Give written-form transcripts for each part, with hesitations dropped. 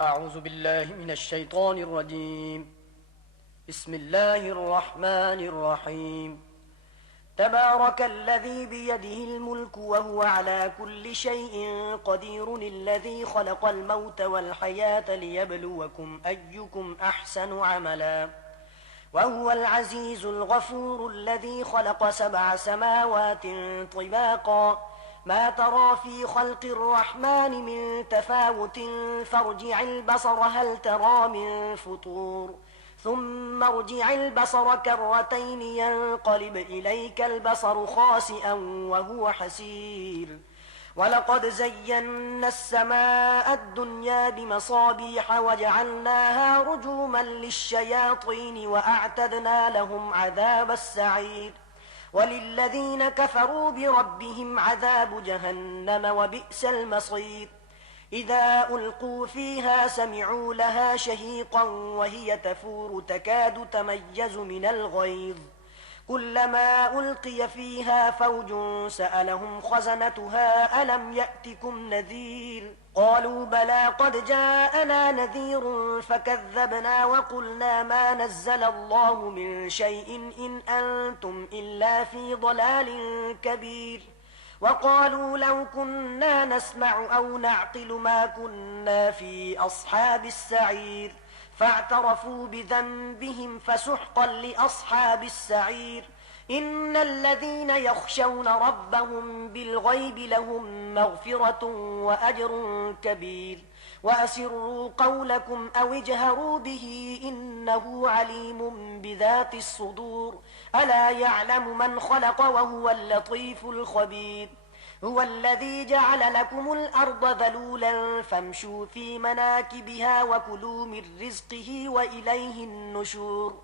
أعوذ بالله من الشيطان الرجيم. بسم الله الرحمن الرحيم. تبارك الذي بيده الملك وهو على كل شيء قدير، الذي خلق الموت والحياة ليبلوكم أيكم أحسن عملا، وهو العزيز الغفور، الذي خلق 7 سماوات طباقا، ما ترى في خلق الرحمن من تفاوت، فارجع البصر هل ترى من فطور، ثم ارجع البصر كرتين ينقلب إليك البصر خاسئا وهو حسير. ولقد زينا السماء الدنيا بمصابيح وجعلناها رجوما للشياطين وأعتدنا لهم عذاب السعير. وللذين كفروا بربهم عذاب جهنم وبئس المصير. إذا ألقوا فيها سمعوا لها شهيقا وهي تفور تكاد تميز من الغيظ، كلما ألقي فيها فوج سألهم خزنتها ألم يأتكم نذير، قالوا بلى قد جاءنا نذير فكذبنا وقلنا ما نزل الله من شيء إن أنتم إلا في ضلال كبير. وقالوا لو كنا نسمع أو نعقل ما كنا في أصحاب السعير، فاعترفوا بذنبهم فسحقا لأصحاب السعير. إن الذين يخشون ربهم بالغيب لهم مغفرة وأجر كبير. وأسروا قولكم أو اجهروا به إنه عليم بذات الصدور. ألا يعلم من خلق وهو اللطيف الخبير. هو الذي جعل لكم الأرض ذلولا فامشوا في مناكبها وكلوا من رزقه وإليه النشور.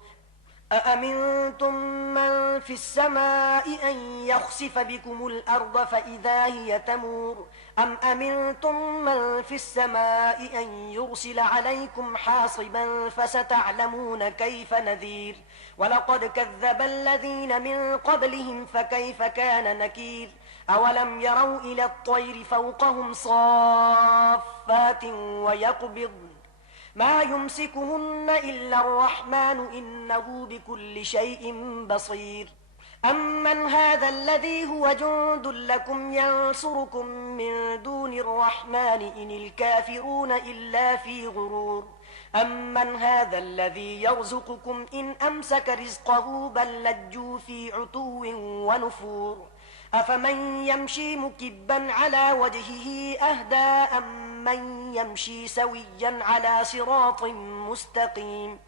أأمنتم من في السماء أن يخسف بكم الأرض فإذا هي تمور، أم أمنتم من في السماء أن يرسل عليكم حاصبا فستعلمون كيف نذير. ولقد كذب الذين من قبلهم فكيف كان نكير. أولم يروا إلى الطير فوقهم صافات ويقبضن ما يمسكهن إلا الرحمن إنه بكل شيء بصير. أمن هذا الذي هو جند لكم ينصركم من دون الرحمن إن الكافرون إلا في غرور. أمن هذا الذي يرزقكم إن أمسك رزقه بل لجوا في عتو ونفور. أفمن يمشي مكبا على وجهه أهدى أم من يمشي سويا على صراط مستقيم.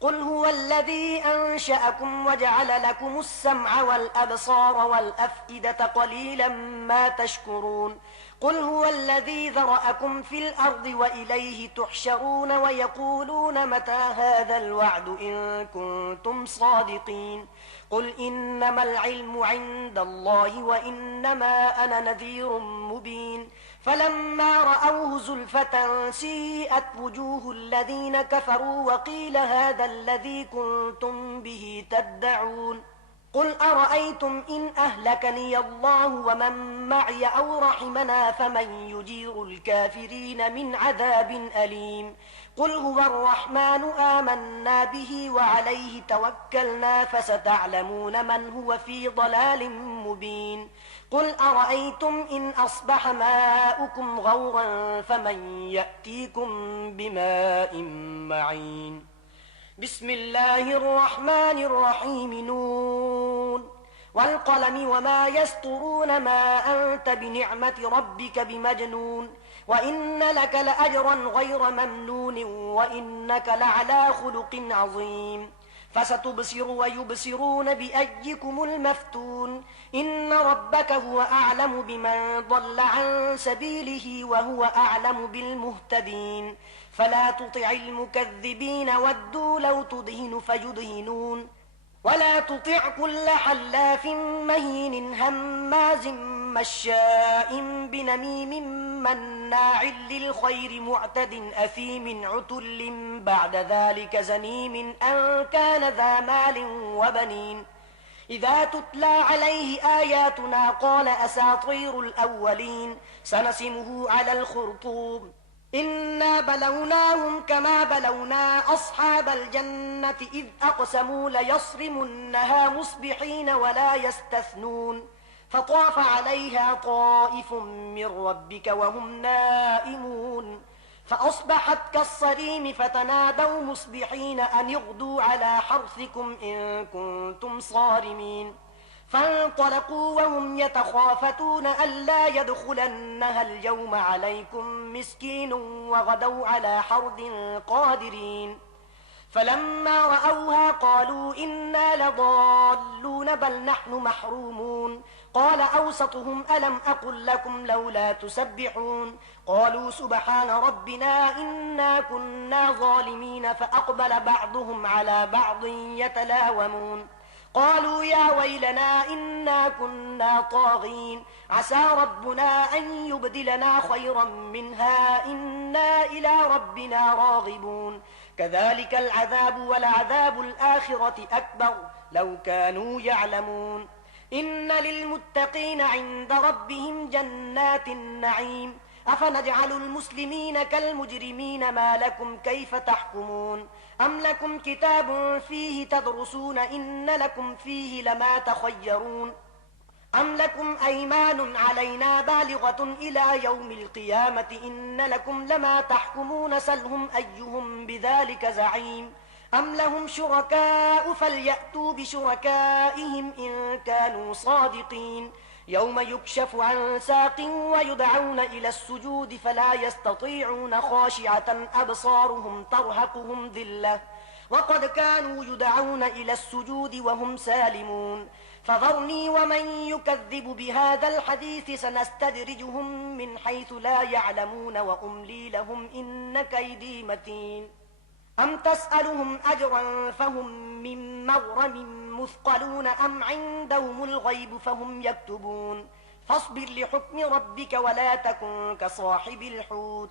قل هو الذي أنشأكم وجعل لكم السمع والأبصار والأفئدة قليلا ما تشكرون. قل هو الذي ذرأكم في الأرض وإليه تحشرون ويقولون متى هذا الوعد إن كنتم صادقين. قل إنما العلم عند الله وإنما أنا نذير مبين. فلما رأوه زلفة سيئت وجوه الذين كفروا وقيل هذا الذي كنتم به تدعون. قل أرأيتم إن أهلكني الله ومن معي أو رحمنا فمن يجير الكافرين من عذاب أليم. قل هو الرحمن آمنا به وعليه توكلنا فستعلمون من هو في ضلال مبين. قل أرأيتم إن أصبح ماؤكم غورا فمن يأتيكم بماء معين. بسم الله الرحمن الرحيم. نون والقلم وما يسطرون ما أنت بنعمة ربك بمجنون. وإن لك لأجرا غير ممنون وإنك لعلى خلق عظيم. فستبصر ويبصرون بأيكم المفتون. إن ربك هو أعلم بمن ضل عن سبيله وهو أعلم بالمهتدين. فلا تطع المكذبين ودوا لو تدهن فيدهنون. ولا تطع كل حلاف مهين هماز مشاء بنميم مناع للخير معتد أثيم عتل بعد ذلك زنيم أن كان ذا مال وبنين. إذا تتلى عليه آياتنا قال أساطير الأولين سنسمه على الخرطوم إنا بلوناهم كما بلونا أصحاب الجنة إذ أقسموا ليصرمنها مصبحين ولا يستثنون فطاف عليها طائف من ربك وهم نائمون فأصبحت كالصريم فتنادوا مصبحين أن اغدوا على حرثكم إن كنتم صارمين فانطلقوا وهم يتخافتون ألا يدخلنها اليوم عليكم مسكين وغدوا على حرد قادرين فلما رأوها قالوا إنا لضالون بل نحن محرومون قال أوسطهم ألم أقل لكم لولا تسبحون قالوا سبحان ربنا إنا كنا ظالمين فأقبل بعضهم على بعض يتلاومون قالوا يا ويلنا إنا كنا طاغين عسى ربنا أن يبدلنا خيرا منها إنا إلى ربنا راغبون كذلك العذاب ولعذاب الآخرة أكبر لو كانوا يعلمون إن للمتقين عند ربهم جنات النعيم أفنجعل المسلمين كالمجرمين ما لكم كيف تحكمون أم لكم كتاب فيه تدرسون إن لكم فيه لما تخيرون أم لكم أيمان علينا بالغة إلى يوم القيامة إن لكم لما تحكمون سلهم أيهم بذلك زعيم أم لهم شركاء فليأتوا بشركائهم إن كانوا صادقين يوم يكشف عن ساق ويدعون إلى السجود فلا يستطيعون خاشعة أبصارهم ترهقهم ذلة وقد كانوا يدعون إلى السجود وهم سالمون فذرني ومن يكذب بهذا الحديث سنستدرجهم من حيث لا يعلمون وأملي لهم إن كيدي متين أم تسألهم أجرا فهم من مغرم مثقلون أم عندهم الغيب فهم يكتبون فاصبر لحكم ربك ولا تكن كصاحب الحوت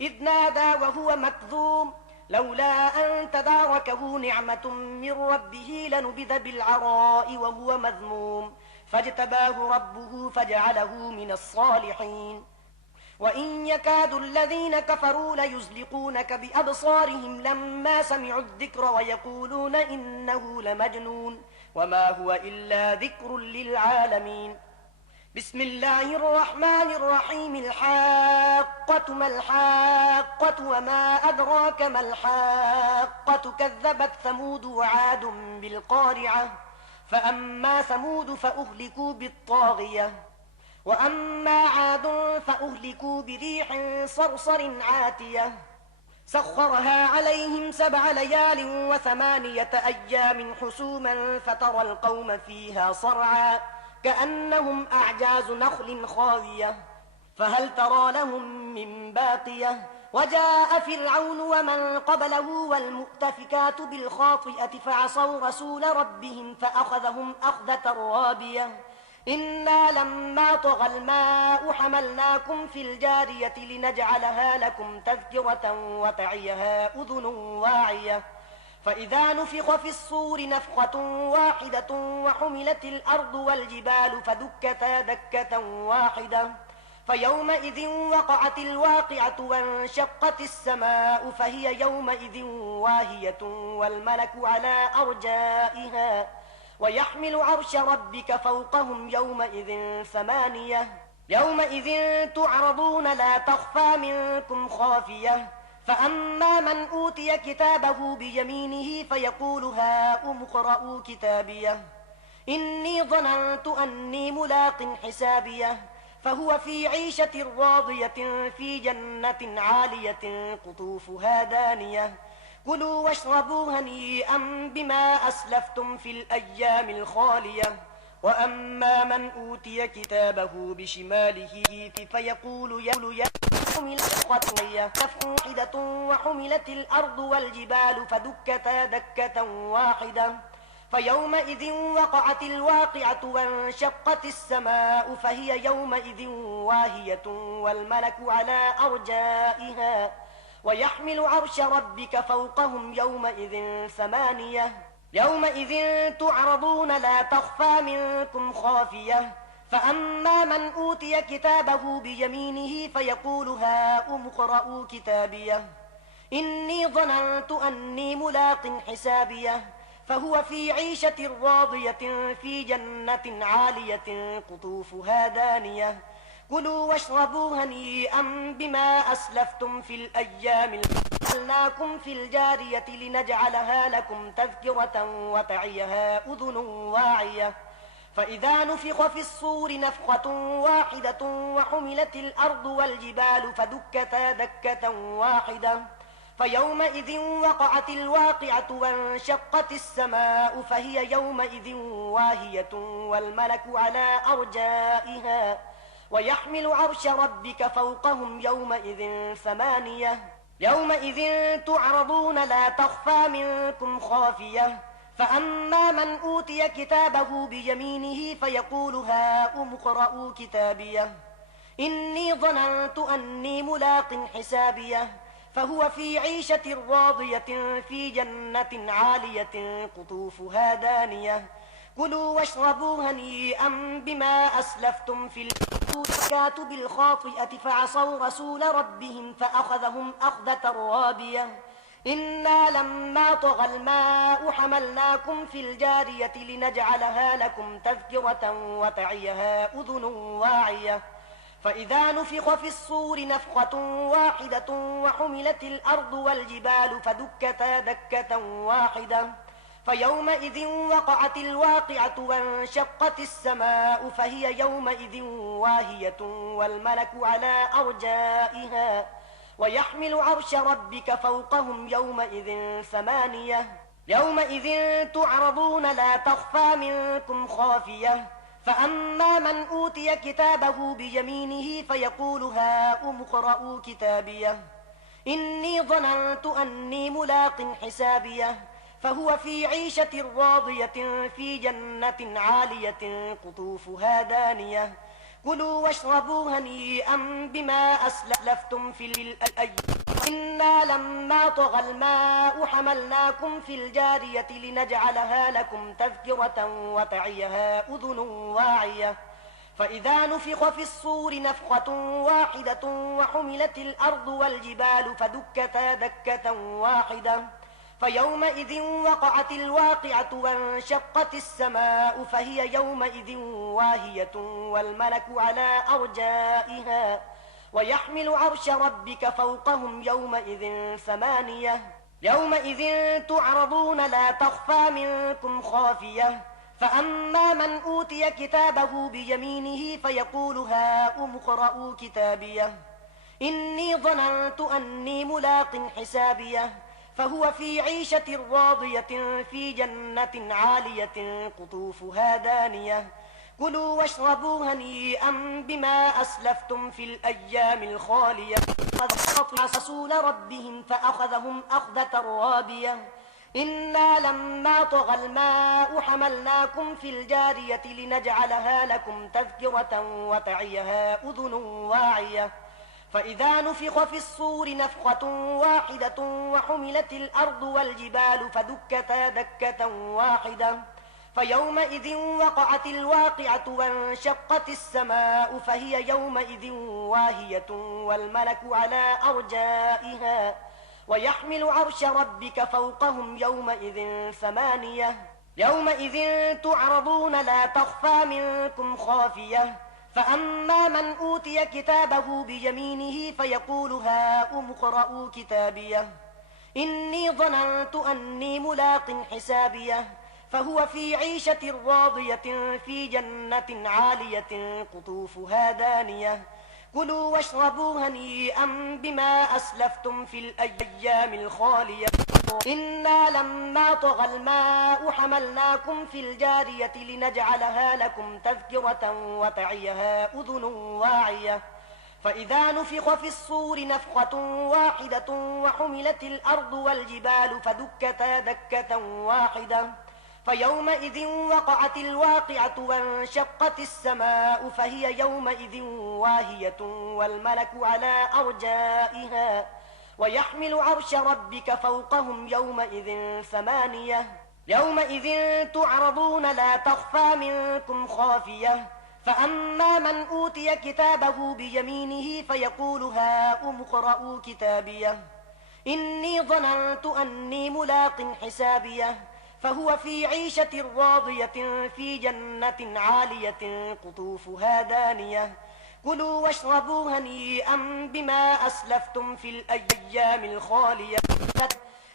إذ نادى وهو مكذوم لولا أن تداركه نعمة من ربه لنبذ بالعراء وهو مذموم فاجتباه ربه فجعله من الصالحين وإن يكاد الذين كفروا ليزلقونك بأبصارهم لما سمعوا الذكر ويقولون إنه لمجنون وما هو إلا ذكر للعالمين بسم الله الرحمن الرحيم الحاقة ما الحاقة وما أدراك ما الحاقة كذبت ثمود وعاد بالقارعة فأما ثمود فأهلكوا بالطاغية وأما عاد فأهلكوا بريح صرصر عاتية سخرها عليهم 7 ليال و8 أيام حسوما فترى القوم فيها صرعا كأنهم أعجاز نخل خاوية فهل ترى لهم من باقية وجاء فرعون ومن قبله والمؤتفكات بالخاطئة فعصوا رسول ربهم فأخذهم أخذة رابية إنا لما طغى الماء حملناكم في الجارية لنجعلها لكم تذكرة وتعيها أذن واعية فإذا نفخ في الصور نفخة واحدة وحملت الأرض والجبال فدكتا دكة واحدة فيومئذ وقعت الواقعة وانشقت السماء فهي يومئذ واهية والملك على أرجائها ويحمل عرش ربك فوقهم يومئذ 8 يومئذ تعرضون لا تخفى منكم خافية فأما من أوتي كتابه بيمينه فيقول هاؤم اقرءوا كتابيه إني ظننت أني ملاق حسابيه فهو في عيشة راضية في جنة عالية قطوفها دانية كلوا واشربوا هنيئا بما أسلفتم في الأيام الخالية وأما من أوتي كتابه بشماله فيقول يا حملت خطية واحدة وحملت الأرض والجبال فدكتا دكة واحدة فيومئذ وقعت الواقعة وانشقت السماء فهي يومئذ واهية والملك على أرجائها ويحمل عرش ربك فوقهم يومئذ 8 يومئذ تعرضون لا تخفى منكم خافية فأما من أوتي كتابه بيمينه فيقول هاؤم اقرءوا كتابيه إني ظننت أني ملاق حسابيه فهو في عيشة راضية في جنة عالية قطوفها دانية كلوا واشربوا هنيئا بما أسلفتم في الأيام جعلناكم في الجارية لنجعلها لكم تذكرة وتعيها أذن واعية فإذا نفخ في الصور نفخة واحدة وحملت الأرض والجبال فدكتا دكة واحدة فيومئذ وقعت الواقعة وانشقت السماء فهي يومئذ واهية والملك على أرجائها ويحمل عرش ربك فوقهم يومئذ ثمانية يومئذ تعرضون لا تخفى منكم خافية فأما من أوتي كتابه بيمينه فيقول هاؤم اقرءوا كتابيه إني ظننت أني ملاق حسابيه فهو في عيشة راضية في جنة عالية قطوفها دانية كلوا واشربوا هنيئا بما أسلفتم في الأولى بالخاطئة فعصوا رسول ربهم فأخذهم أخذة رابية إنا لما طغى الماء حملناكم في الجارية لنجعلها لكم تذكرة وتعيها أذن واعية فإذا نفخ في الصور نفخة واحدة وحملت الأرض والجبال فدكتا دكة واحدة فيومئذ وقعت الواقعة وانشقت السماء فهي يومئذ واهية والملك على أرجائها ويحمل عرش ربك فوقهم يومئذ ثمانية يومئذ تعرضون لا تخفى منكم خافية فأما من أوتي كتابه بيمينه فيقول هاؤم اقرءوا كتابيه إني ظننت أني ملاق حسابيه فهو في عيشة راضية في جنة عالية قطوفها دانية كلوا واشربوا هنيئا بما أسلفتم في الأيام إنا لما طغى الماء حملناكم في الجارية لنجعلها لكم تذكرة وتعيها أذن واعية فإذا نفخ في الصور نفخة واحدة وحملت الأرض والجبال فدكتا دكة واحدة فيومئذ وقعت الواقعة وانشقت السماء فهي يومئذ واهية والملك على أرجائها ويحمل عرش ربك فوقهم يومئذ ثمانية يومئذ تعرضون لا تخفى منكم خافية فأما من أوتي كتابه بيمينه فيقول هاؤم اقرءوا كتابيه إني ظننت أني ملاق حسابيه فهو في عيشة راضية في جنة عالية قطوفها دانية كلوا واشربوا هنيئا بما أسلفتم في الأيام الخالية رسول ربهم فأخذهم أخذة رابية إنا لما طغى الماء حملناكم في الجارية لنجعلها لكم تذكرة وتعيها أذن واعية فإذا نفخ في الصور نفخة واحدة وحملت الأرض والجبال فدكتا دكة واحدة فيومئذ وقعت الواقعة وانشقت السماء فهي يومئذ واهية والملك على أرجائها ويحمل عرش ربك فوقهم يومئذ ثمانية يومئذ تعرضون لا تخفى منكم خافية فأما من أوتي كتابه بيمينه فيقول هاؤم اقرءوا كتابيه إني ظننت أني ملاق حسابيه فهو في عيشة راضية في جنة عالية قطوفها دانية كلوا واشربوا هنيئا بما أسلفتم في الأيام الخالية إنا لما طغى الماء حملناكم في الجارية لنجعلها لكم تذكرة وتعيها أذن واعية فإذا نفخ في الصور نفخة واحدة وحملت الأرض والجبال فدكتا دكة واحدة فيومئذ وقعت الواقعة وانشقت السماء فهي يومئذ واهية والملك على أرجائها ويحمل عرش ربك فوقهم يومئذ ثمانية يومئذ تعرضون لا تخفى منكم خافية فأما من أوتي كتابه بيمينه فيقول هاؤم اقرءوا كتابيه إني ظننت أني ملاق حسابيه فهو في عيشة راضية في جنة عالية قطوفها دانية كلوا واشربوا هنيئا بما أسلفتم في الأيام الخالية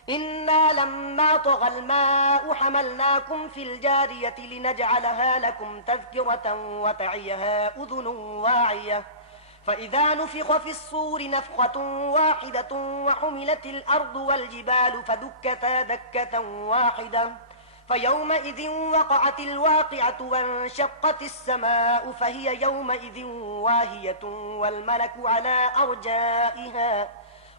إنا لما طغى الماء حملناكم في الجارية لنجعلها لكم تذكرة وتعيها أذن واعية فإذا نفخ في الصور نفخة واحدة وحملت الأرض والجبال فدكتا دكة واحدة فيومئذ وقعت الواقعة وانشقت السماء فهي يومئذ واهية والملك على أرجائها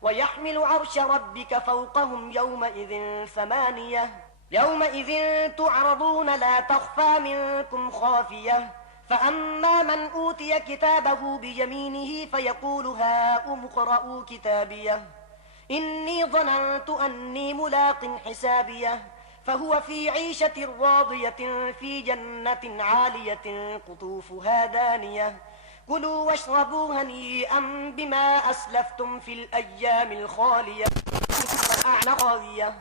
ويحمل عرش ربك فوقهم يومئذ ثمانية يومئذ تعرضون لا تخفى منكم خافية فأما من أوتي كتابه بيمينه فيقول هاؤم اقرءوا كتابيه إني ظننت أني ملاق حسابيه فهو في عيشة راضية في جنة عالية قطوفها دانية كلوا واشربوا هنيئا بما أسلفتم في الأيام الخالية أعنقاوية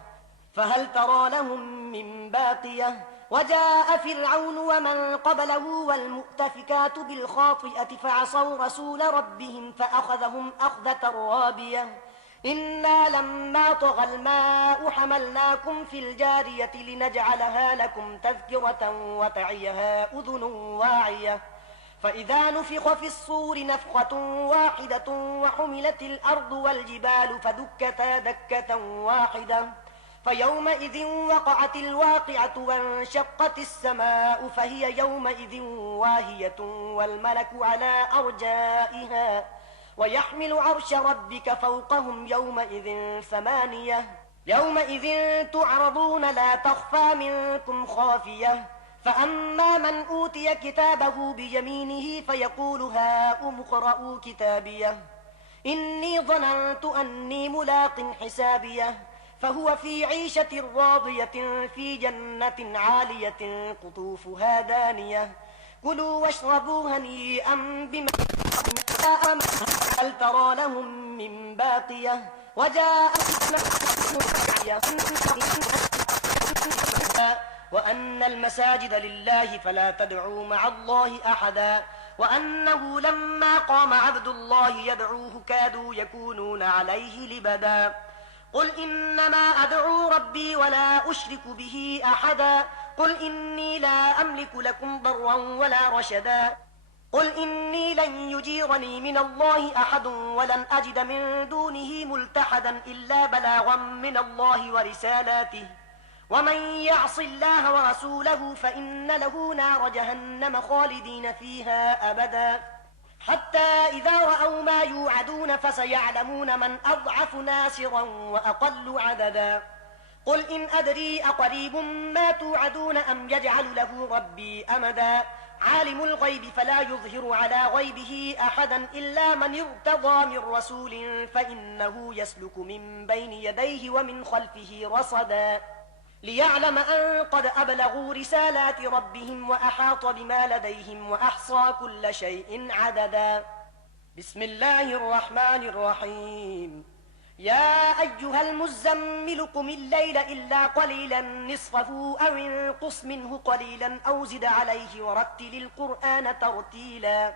فهل ترى لهم من باقية وجاء فرعون ومن قبله والمؤتفكات بالخاطئة فعصوا رسول ربهم فأخذهم أخذة رابية إنا لما طغى الماء حملناكم في الجارية لنجعلها لكم تذكرة وتعيها أذن واعية فإذا نفخ في الصور نفخة واحدة وحملت الأرض والجبال فدكتا دكة واحدة فيومئذ وقعت الواقعة وانشقت السماء فهي يومئذ واهية والملك على أرجائها ويحمل عرش ربك فوقهم يومئذ ثمانية يومئذ تعرضون لا تخفى منكم خافية فأما من أوتي كتابه بيمينه فيقول هاؤم اقرءوا كتابيه إني ظننت أني ملاق حسابيه فهو في عيشة راضية في جنة عالية قطوفها دانية كلوا واشربوا هنيئا بما هل ترى لهم من باقية وجاء وأن المساجد لله فلا تدعوا مع الله أحدا وأنه لما قام عبد الله يدعوه كادوا يكونون عليه لبدا قل إنما أدعو ربي ولا أشرك به أحدا قل إني لا أملك لكم ضرا ولا رشدا قل إني لن يجيرني من الله أحد ولن أجد من دونه ملتحدا إلا بلاغا من الله ورسالاته ومن يعص الله ورسوله فإن له نار جهنم خالدين فيها أبدا حتى إذا رأوا ما يوعدون فسيعلمون من أضعف ناصرا وأقل عددا قل إن أدري أقريب ما توعدون أم يجعل له ربي أمدا عالم الغيب فلا يظهر على غيبه أحدا إلا من ارتضى من رسول فإنه يسلك من بين يديه ومن خلفه رصدا ليعلم أن قد أبلغوا رسالات ربهم وأحاط بما لديهم وأحصى كل شيء عددا بسم الله الرحمن الرحيم يا أيها المزمل قم الليل إلا قليلا نصفه أو انقص منه قليلا أو زد عليه ورتل القرآن ترتيلا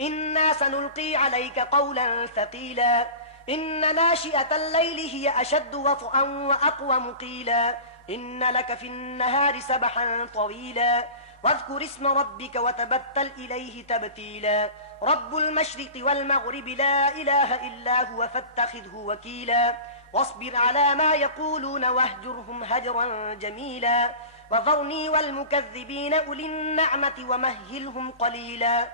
إنا سنلقي عليك قولا ثقيلا إن ناشئة الليل هي أشد وطئا وأقوم قيلا إن لك في النهار سبحا طويلا واذكر اسم ربك وتبتل إليه تبتيلا رب المشرق والمغرب لا إله إلا هو فاتخذه وكيلا واصبر على ما يقولون واهجرهم هجرا جميلا وذرني والمكذبين أولي النعمة ومهلهم قليلا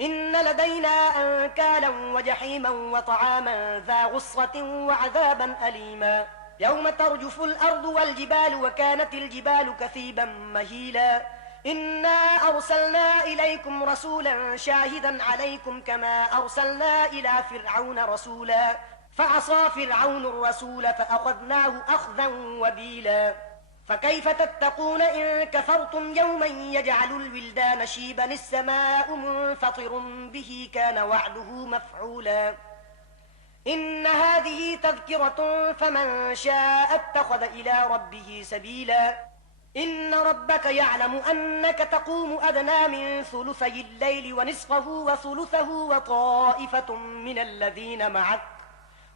إن لدينا أنكالا وجحيما وطعاما ذا غصة وعذابا أليما يوم ترجف الأرض والجبال وكانت الجبال كثيبا مهيلا إنا أرسلنا إليكم رسولا شاهدا عليكم كما أرسلنا إلى فرعون رسولا فعصى فرعون الرسول فأخذناه أخذا وبيلا فكيف تتقون إن كفرتم يوما يجعل الولدان شيبا السماء منفطر به كان وعده مفعولا إن هذه تذكرة فمن شاء اتخذ إلى ربه سبيلا إن ربك يعلم أنك تقوم أدنى من ثلثي الليل ونصفه وثلثه وطائفة من الذين معك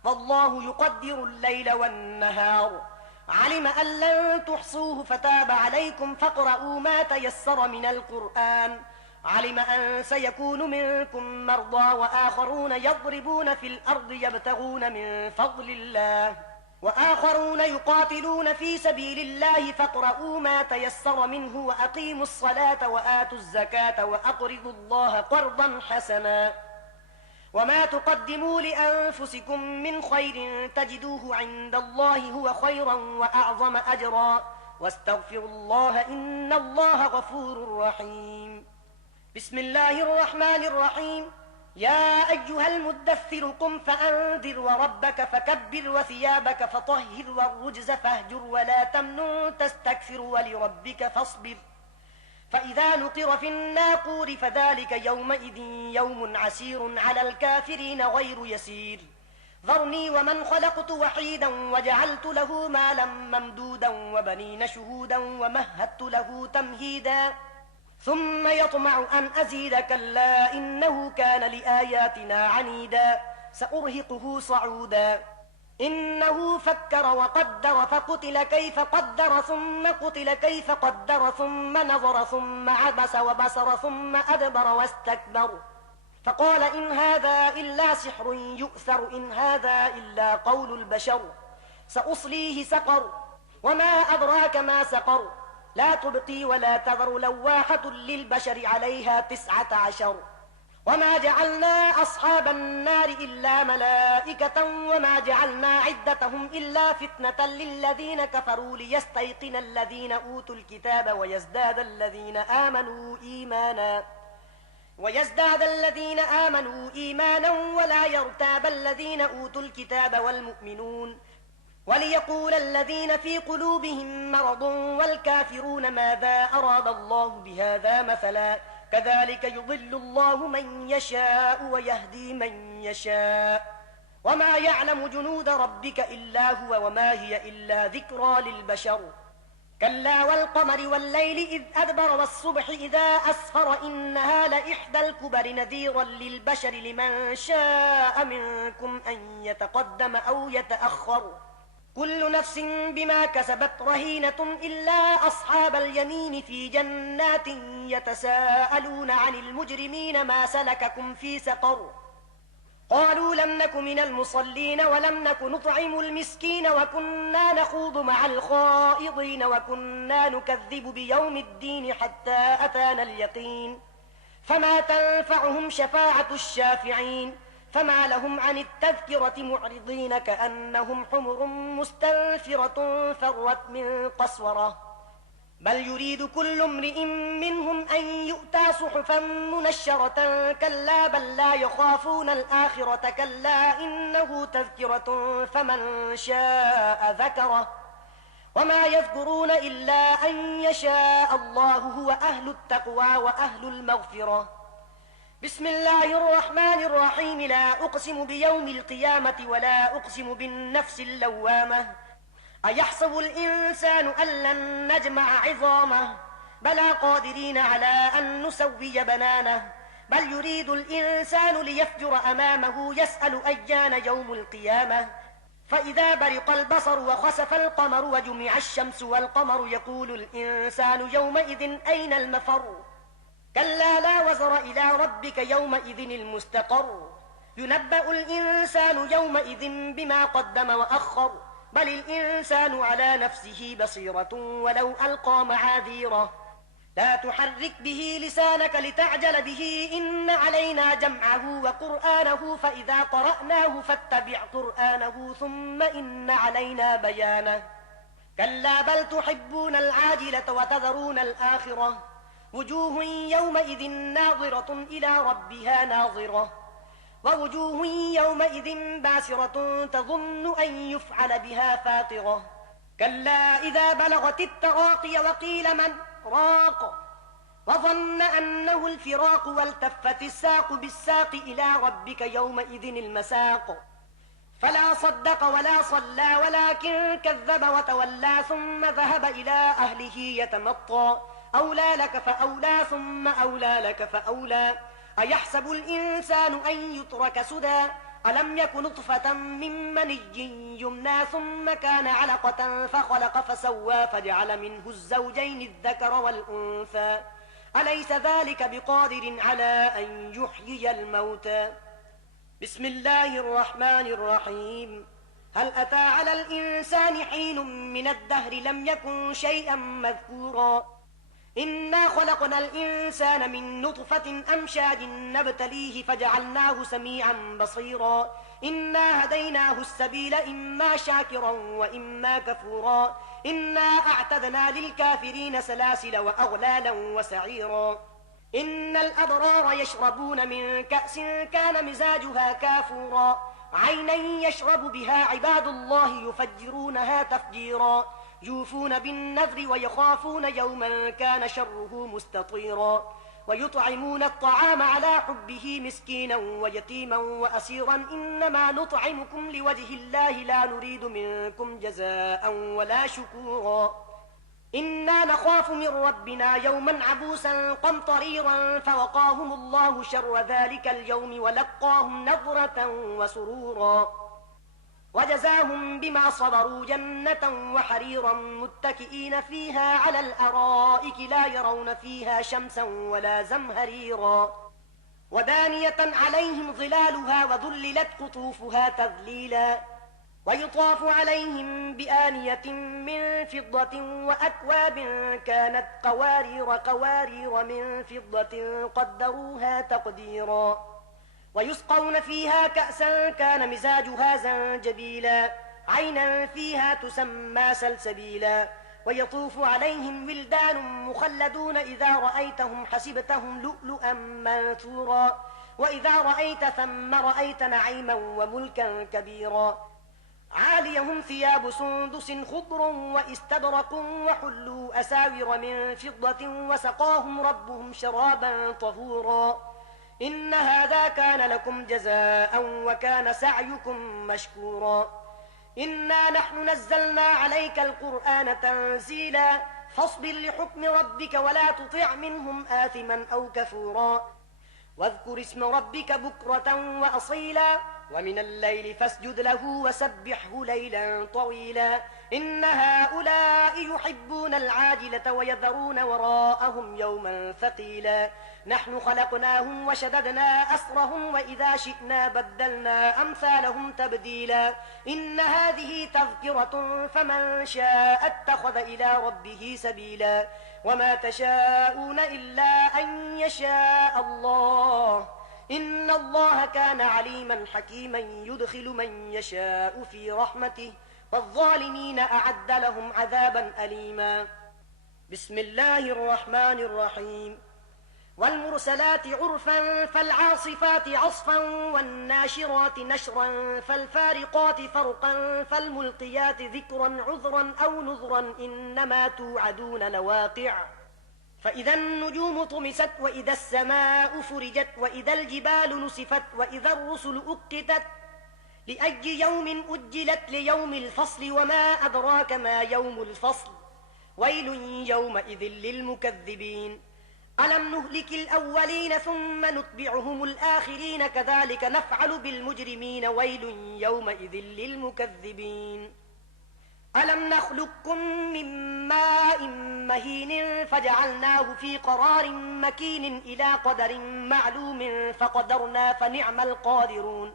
والله يقدر الليل والنهار علم أن لن تحصوه فتاب عليكم فاقرؤوا ما تيسر من القرآن علم أن سيكون منكم مرضى وآخرون يضربون في الأرض يبتغون من فضل الله وآخرون يقاتلون في سبيل الله فاقرؤوا ما تيسر منه وأقيموا الصلاة وآتوا الزكاة وأقرضوا الله قرضا حسنا وما تقدموا لأنفسكم من خير تجدوه عند الله هو خيرا وأعظم أجرا واستغفروا الله إن الله غفور رحيم بسم الله الرحمن الرحيم يا أيها المدثر قم فأنذر وربك فكبر وثيابك فطهر والرجز فاهجر ولا تمنن تستكثر ولربك فاصبر فإذا نقر في الناقور فذلك يومئذ يوم عسير على الكافرين غير يسير ذرني ومن خلقت وحيدا وجعلت له مالا ممدودا وبنين شهودا ومهدت له تمهيدا ثم يطمع أن أزيد كلا إنه كان لآياتنا عنيدا سأرهقه صعودا إنه فكر وقدر فقتل كيف قدر ثم قتل كيف قدر ثم نظر ثم عبس وبصر ثم أدبر واستكبر فقال إن هذا إلا سحر يؤثر إن هذا إلا قول البشر سأصليه سقر وما أدراك ما سقر لا تبقي ولا تذر لواحة للبشر عليها 19 وما جعلنا أصحاب النار إلا ملائكة وما جعلنا عدتهم إلا فتنة للذين كفروا ليستيقن الذين أوتوا الكتاب ويزداد الذين آمنوا إيمانا ولا يرتاب الذين أوتوا الكتاب والمؤمنون وليقول الذين في قلوبهم مرض والكافرون ماذا أراد الله بهذا مثلا كذلك يضل الله من يشاء ويهدي من يشاء وما يعلم جنود ربك إلا هو وما هي إلا ذكرى للبشر كلا والقمر والليل إذ أدبر والصبح إذا أسفر إنها لإحدى الكبر نذيرا للبشر لمن شاء منكم أن يتقدم أو يتأخر كل نفس بما كسبت رهينة إلا أصحاب اليمين في جنات يتساءلون عن المجرمين ما سلككم في سقر قالوا لم نك من المصلين ولم نك نطعم المسكين وكنا نخوض مع الخائضين وكنا نكذب بيوم الدين حتى أتانا اليقين فما تنفعهم شفاعة الشافعين فما لهم عن التذكرة معرضين كأنهم حمر مستنفرة فرت من قسورة بل يريد كل امرئ منهم أن يؤتى صحفا منشرة كلا بل لا يخافون الآخرة كلا إنه تذكرة فمن شاء ذكره وما يذكرون إلا أن يشاء الله هو أهل التقوى وأهل المغفرة بسم الله الرحمن الرحيم لا أقسم بيوم القيامة ولا أقسم بالنفس اللوامة أيحسب الإنسان أن لن نجمع عظامه بلى قادرين على أن نسوي بنانه بل يريد الإنسان ليفجر أمامه يسأل أيان يوم القيامة فإذا برق البصر وخسف القمر وجمع الشمس والقمر يقول الإنسان يومئذ أين المفر كلا لا وزر إلى ربك يومئذ المستقر ينبأ الإنسان يومئذ بما قدم وأخر بل الإنسان على نفسه بصيرة ولو ألقى معاذيره لا تحرك به لسانك لتعجل به إن علينا جمعه وقرآنه فإذا قرأناه فاتبع قرآنه ثم إن علينا بيانه كلا بل تحبون العاجلة وتذرون الآخرة وجوه يومئذ ناظرة إلى ربها ناظرة ووجوه يومئذ باسرة تظن أن يفعل بها فاقرة كلا إذا بلغت التراقي وقيل من راق وظن أنه الفراق والتفت الساق بالساق إلى ربك يومئذ المساق فلا صدق ولا صلى ولكن كذب وتولى ثم ذهب إلى أهله يتمطى أولى لك فأولى ثم أولى لك فأولى أيحسب الإنسان أن يترك سدى ألم يك نطفة من مني يمنى ثم كان علقة فخلق فسوى فجعل منه الزوجين الذكر والأنثى أليس ذلك بقادر على أن يحيي الموتى بسم الله الرحمن الرحيم هل أتى على الإنسان حين من الدهر لم يكن شيئا مذكورا إنا خلقنا الإنسان من نطفة أمشاج نبتليه فجعلناه سميعا بصيرا إنا هديناه السبيل إما شاكرا وإما كفورا إنا أعتدنا للكافرين سلاسل وأغلالا وسعيرا إن الأبرار يشربون من كأس كان مزاجها كافورا عينا يشرب بها عباد الله يفجرونها تفجيرا يوفون بالنذر ويخافون يوما كان شره مستطيرا ويطعمون الطعام على حبه مسكينا ويتيما وأسيرا إنما نطعمكم لوجه الله لا نريد منكم جزاء ولا شكورا إنا نخاف من ربنا يوما عبوسا قمطريرا فوقاهم الله شر ذلك اليوم ولقاهم نضرة وسرورا وجزاهم بما صبروا جنة وحريرا متكئين فيها على الأرائك لا يرون فيها شمسا ولا زمهريرا ودانية عليهم ظلالها وذللت قطوفها تذليلا ويطاف عليهم بآنية من فضة وأكواب كانت قوارير من فضة قدروها تقديرا ويسقون فيها كأسا كان مزاجها زنجبيلا عينا فيها تسمى سلسبيلا ويطوف عليهم ولدان مخلدون إذا رأيتهم حسبتهم لؤلؤا منثورا وإذا رأيت ثم رأيت نعيما وملكا كبيرا عاليهم ثياب سندس خضر واستبرق وحلوا أساور من فضة وسقاهم ربهم شرابا طهورا إن هذا كان لكم جزاء وكان سعيكم مشكورا إنا نحن نزلنا عليك القرآن تنزيلا فاصبر لحكم ربك ولا تطع منهم آثما أو كفورا واذكر اسم ربك بكرة وأصيلا ومن الليل فاسجد له وسبحه ليلا طويلا إن هؤلاء يحبون العاجلة ويذرون وراءهم يوما ثقيلا نحن خلقناهم وشددنا أسرهم وإذا شئنا بدلنا أمثالهم تبديلا إن هذه تذكرة فمن شاء اتخذ إلى ربه سبيلا وما تشاءون إلا أن يشاء الله إن الله كان عليما حكيما يدخل من يشاء في رحمته والظالمين أعد لهم عذابا أليما بسم الله الرحمن الرحيم والمرسلات عرفا فالعاصفات عصفا والناشرات نشرا فالفارقات فرقا فالملقيات ذكرا عذرا أو نذرا إنما توعدون لواقع فإذا النجوم طمست وإذا السماء فرجت وإذا الجبال نسفت وإذا الرسل أقتت لأي يوم أجلت ليوم الفصل وما أدراك ما يوم الفصل ويل يومئذ للمكذبين ألم نهلك الأولين ثم نتبعهم الآخرين كذلك نفعل بالمجرمين ويل يومئذ للمكذبين ألم نخلقكم من ماء مهين فجعلناه في قرار مكين إلى قدر معلوم فقدرنا فنعم القادرون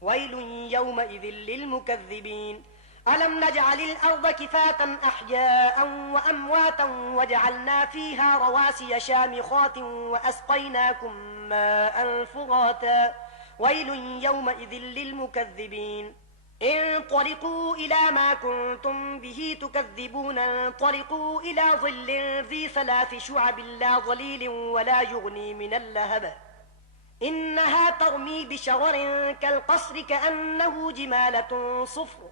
ويل يومئذ للمكذبين ألم نجعل الأرض كفاة أحياء وأمواتا وجعلنا فيها رواسي شامخات وأسقيناكم ماء فراتا ويل يومئذ للمكذبين انطلقوا إلى ما كنتم به تكذبون انطلقوا إلى ظل ذي 3 شعب لا ظليل ولا يغني من اللهب إنها ترمي بشرر كالقصر كأنه جمالة صفر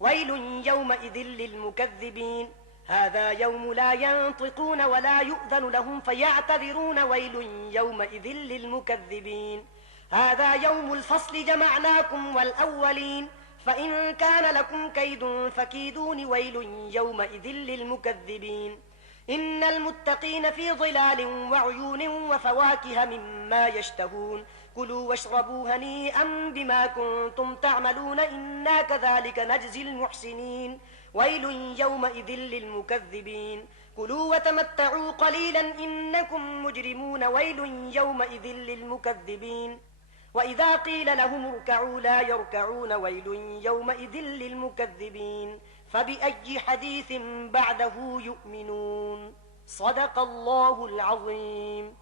ويل يومئذ للمكذبين هذا يوم لا ينطقون ولا يؤذن لهم فيعتذرون ويل يومئذ للمكذبين هذا يوم الفصل جمعناكم والأولين فإن كان لكم كيد فكيدون ويل يومئذ للمكذبين إن المتقين في ظلال وعيون وفواكه مما يشتهون كلوا واشربوا هنيئا بما كنتم تعملون إنا كذلك نجزي المحسنين ويل يومئذ للمكذبين كلوا وتمتعوا قليلا إنكم مجرمون ويل يومئذ للمكذبين وإذا قيل لهم اركعوا لا يركعون ويل يومئذ للمكذبين فبأي حديث بعده يؤمنون صدق الله العظيم.